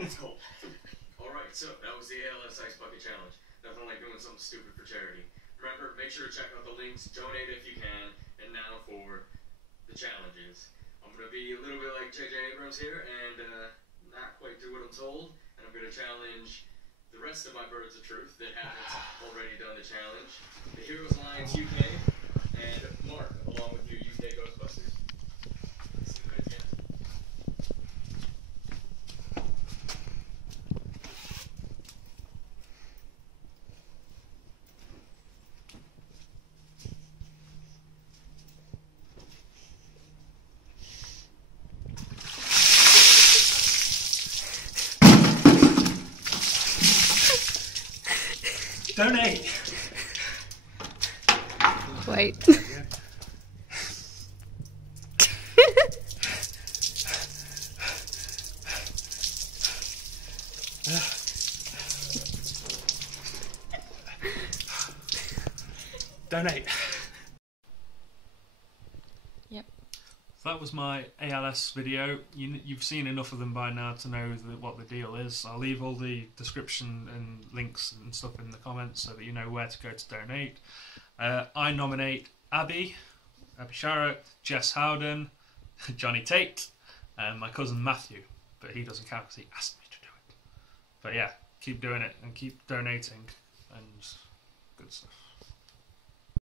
It's cold. Alright, so that was the ALS Ice Bucket Challenge. Nothing like doing something stupid for charity. Remember, make sure to check out the links, donate if you can, and now for the challenges. I'm going to be a little bit like J.J. Abrams here and not quite do what I'm told, and I'm going to challenge the rest of my birds of truth that haven't already done the challenge. The Heroes Alliance UK and Mark, along with your UK Ghostbusters. See you guys again. Donate! Wait. Donate. Yep. So that was my ALS video. You've seen enough of them by now to know what the deal is. I'll leave all the description and links and stuff in the comments so that you know where to go to donate. I nominate Abby Sharrock, Jess Howden, Johnny Tate, and my cousin Matthew. But he doesn't count because he asked me to do it. But yeah, keep doing it and keep donating and good stuff.